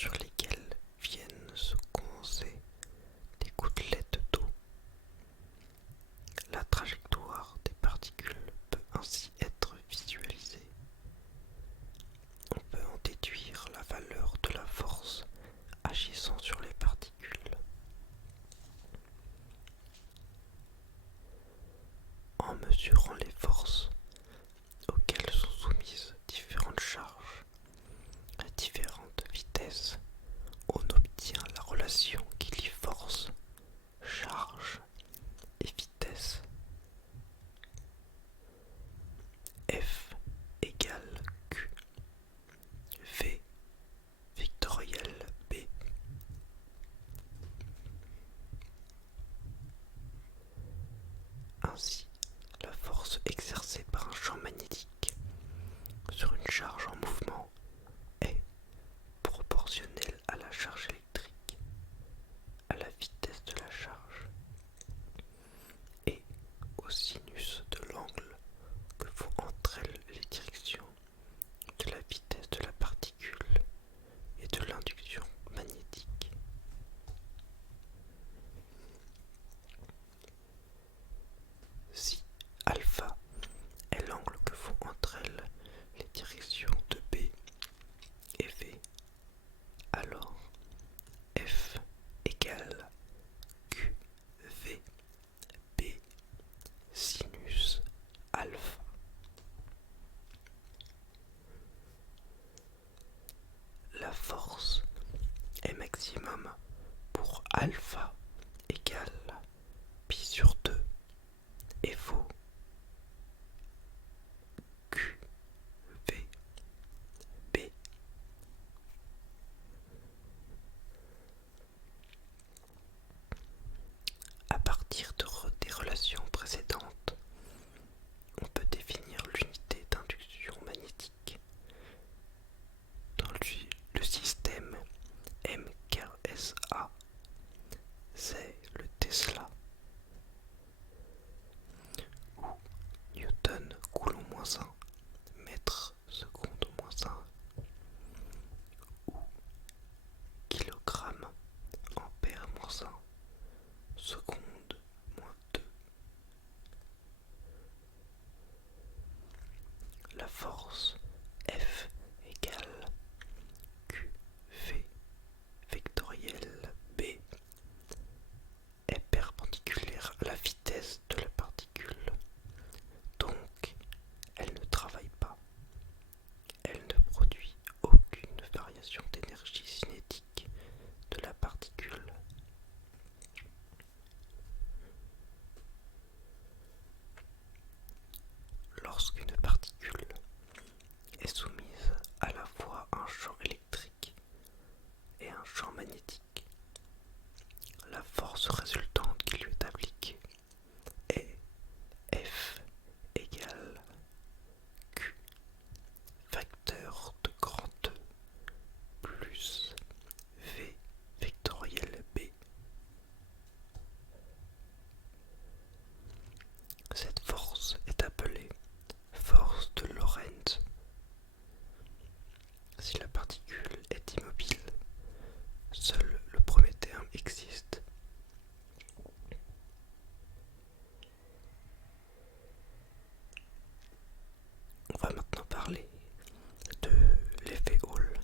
sur lesquels viennent se condenser des gouttelettes d'eau. La trajectoire des particules peut ainsi être visualisée. On peut en déduire la valeur de la force agissant sur les particules. En mesurant les forces auxquelles sont soumises différentes charges à différentes vitesses, on obtient la relation qui lie force, charge et vitesse. F égale Q, V vectoriel B. Ainsi, la force exercée par un champ magnétique sur une charge en mouvement est proportionnelle à la charge électrique, à la vitesse de la charge et au sinus de l'angle que font entre elles les directions de la vitesse de la particule et de l'induction magnétique. Si alpha est l'angle que font entre elles les directions de B et V, alors F égale QV B sinus alpha. La force est maximum pour alpha égale pi sur 2 et vaut QV B. À partir des relations précédentes, on peut définir l'unité d'induction magnétique. Dans le système MKSA, c'est le Tesla, ou Newton Coulomb -1, mètre seconde -1, ou kilogramme ampère -1, seconde -2. La force F égale QV vectoriel B est perpendiculaire à la vitesse de la particule. Donc, elle ne travaille pas. Elle ne produit aucune variation d'énergie cinétique de la particule. Lorsqu'une particule est soumise à la fois à un champ électrique et un champ magnétique, la force résultante qui lui est appliquée est F égale Q facteur de grand E plus V vectoriel B. Cette force est appelée force de Lorentz. Si la particule est immobile, seul le premier terme existe. On va maintenant parler de l'effet Hall.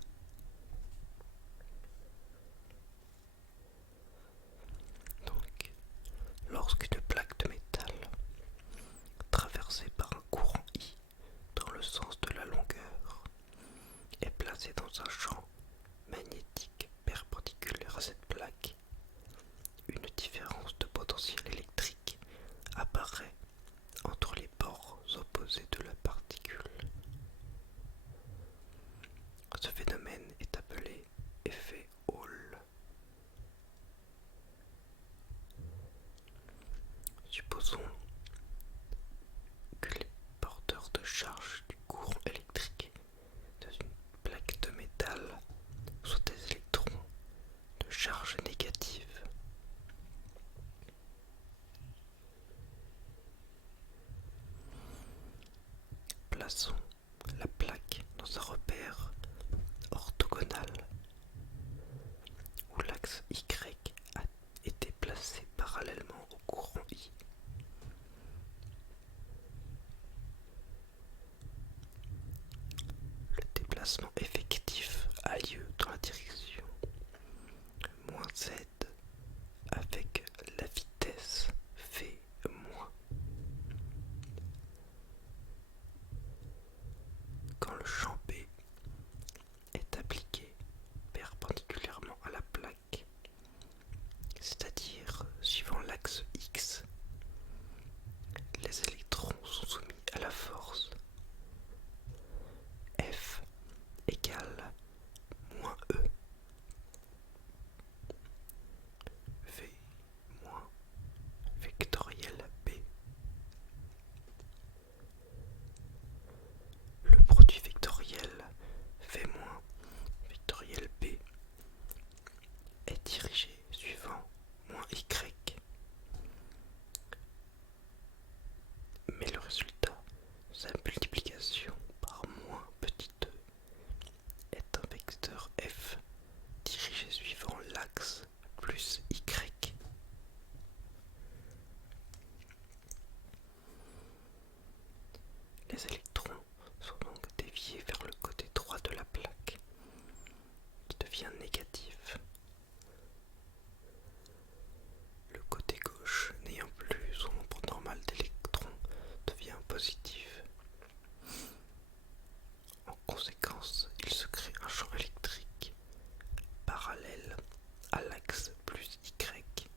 Donc, lorsqu'une plaque de métal traversée par un courant I dans le sens de la longueur est placée dans un champ magnétique perpendiculaire à cette plaque, une différence de potentiel électrique apparaît entre les bords opposés de la particule. Ce phénomène est appelé effet Hall. Supposons que les porteurs de charge du courant électrique dans une plaque de métal soient des électrons de charge négative. Plaçons la plaque dans un repère orthogonal l'axe Y a été placé parallèlement au courant I. Le déplacement effectif a lieu dans la direction -z avec la vitesse v-. Quand le champ B est appliqué perpendiculairement à la plaque, c'est-à-dire suivant l'axe X, les électrons sont soumis à la force F égale -E V moins vectoriel B. Le produit vectoriel V moins vectoriel B est dirigé suivant -Y, mais le résultat, sa multiplication par -e, est un vecteur F dirigé suivant l'axe plus Y. Les électrons sont donc déviés vers le côté droit de la plaque, qui devient négatif. Le côté gauche, n'ayant plus son nombre normal d'électrons, devient positif. En conséquence, il se crée un champ électrique parallèle à l'axe plus Y.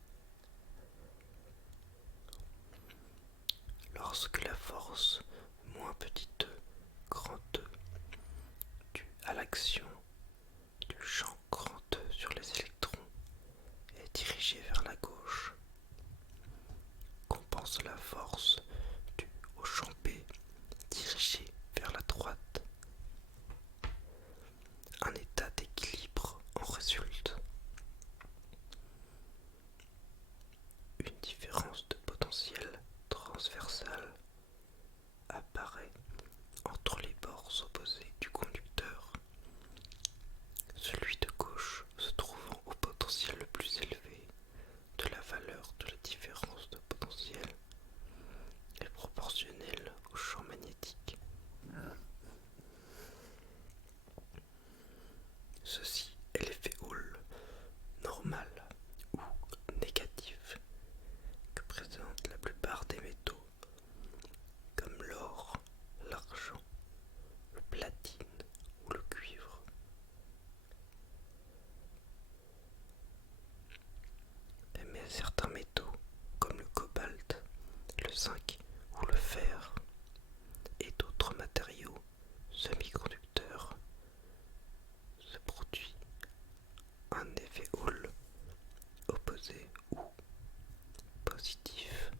Lorsque la force -e grand E due à l'action du champ grand E sur les électrons est dirigée vers la gauche, compense la force due au champ B dirigé vers la droite. Un état d'équilibre en résulte. Une différence de potentiel transversale apparaît entre les bords opposés du conducteur, celui de gauche se trouvant au potentiel le plus élevé de la valeur de la différence de potentiel est proportionnelle au champ magnétique. Ceci est l'effet Hall normal ou négatif que présentent la plupart des métaux comme l'or, l'argent, le platine ou le cuivre. Mais certains métaux comme le cobalt, le zinc ou le fer et d'autres matériaux semi-conducteurs se produit un effet Hall opposé ou positif.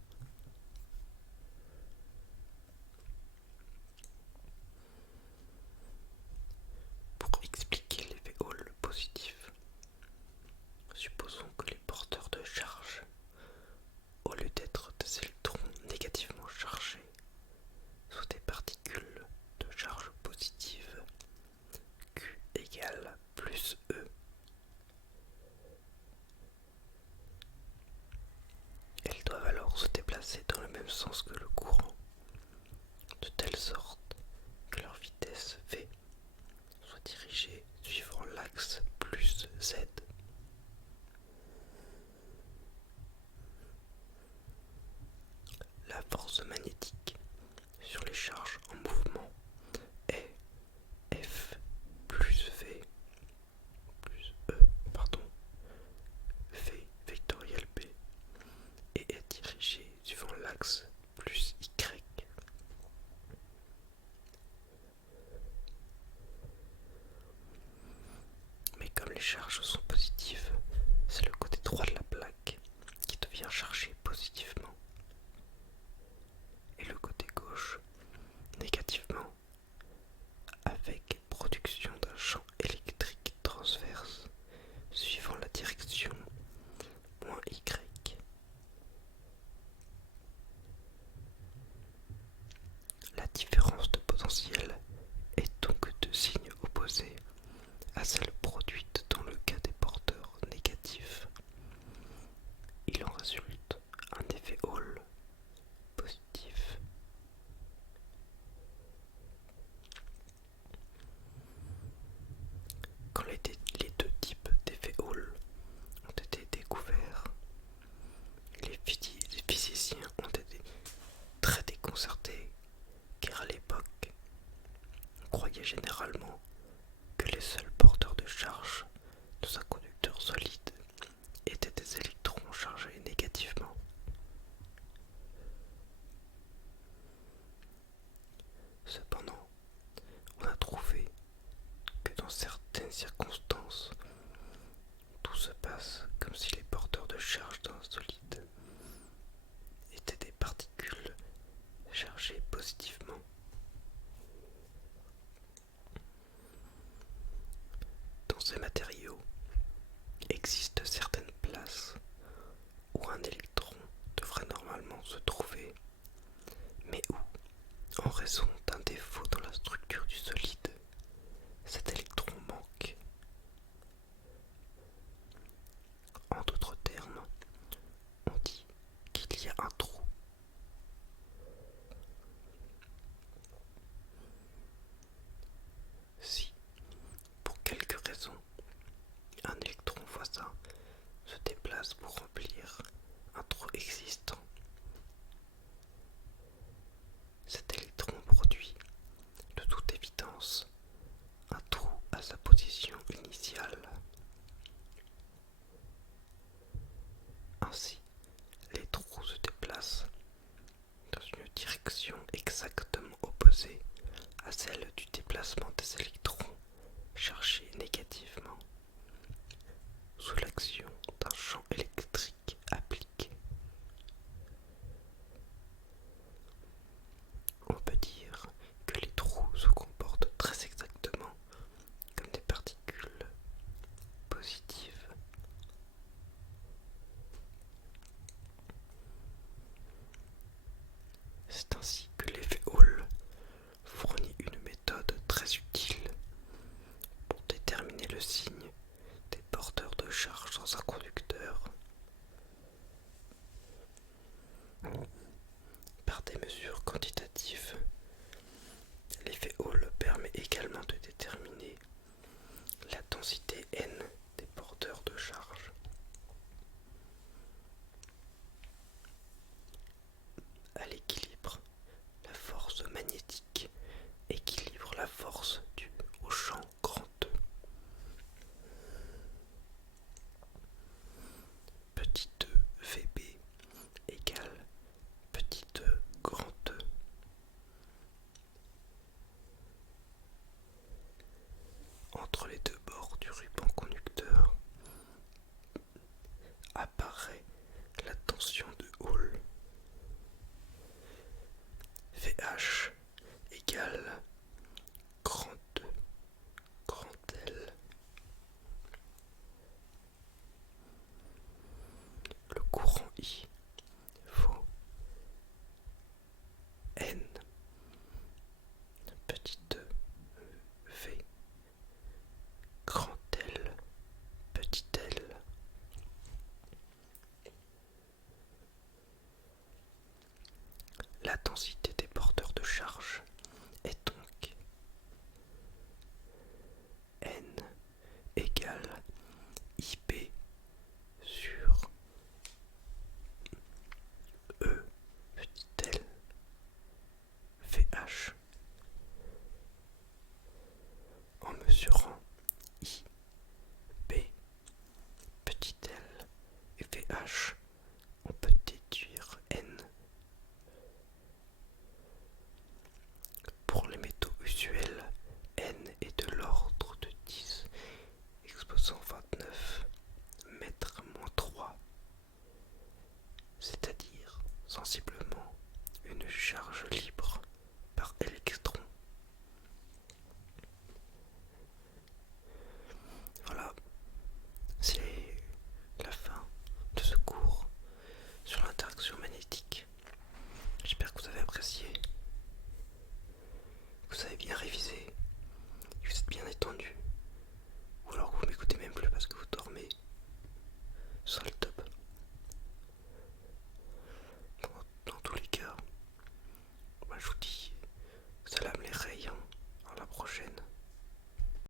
Pour expliquer l'effet Hall positif, supposons que les porteurs de charge, au lieu d'être des électrons négativement chargés, soient des particules de charge positive Q égale +E. Elles doivent alors se déplacer dans le même sens que le courant, de telle sorte que leur vitesse V soit dirigée suivant l'axe plus Z. La force magnétique sur les charges en mouvement est F plus V plus E, V vectoriel B, et est dirigée suivant l'axe plus Y. Mais comme les charges sont positives, c'est le côté droit de la plaque qui devient chargé positivement et le côté gauche négativement, avec production d'un champ électrique transverse suivant la direction -Y. La différence de potentiel est donc de signe opposé à celle produite dans le cas des porteurs négatifs. existe certaines places où un électron devrait normalement se trouver, mais où, en raison d'un défaut dans la structure du solide, cet électron manque. En d'autres termes, on dit qu'il y a un trou. Si, pour quelque raison, un électron voisin se déplace pour remplir un trou existant, cet électron produit, de toute évidence, un trou à sa position initiale. Ainsi, les trous se déplacent dans une direction exactement opposée à celle du déplacement des électrons chargés négativement, sous l'action d'un champ électrique appliqué. On peut dire que les trous se comportent très exactement comme des particules positives. C'est ainsi que l'effet Hall fournit une méthode très utile pour déterminer le signe des porteurs de charge dans un conducteur. Par des mesures quantitatives, l'effet Hall permet également de déterminer la densité N des porteurs de charge. À l'équilibre, la force magnétique équilibre la force due au champ grand E. Petit e VB égale petit e grand E. Entre les deux bords du ruban conducteur apparaît la tension de Hall. VH égale grand E grand L. Le courant I vaut N petit e V grand L petit l. La densité des porteurs de charge est donc N égale IB sur E petit l VH. En mesurant I, B, petit l et VH,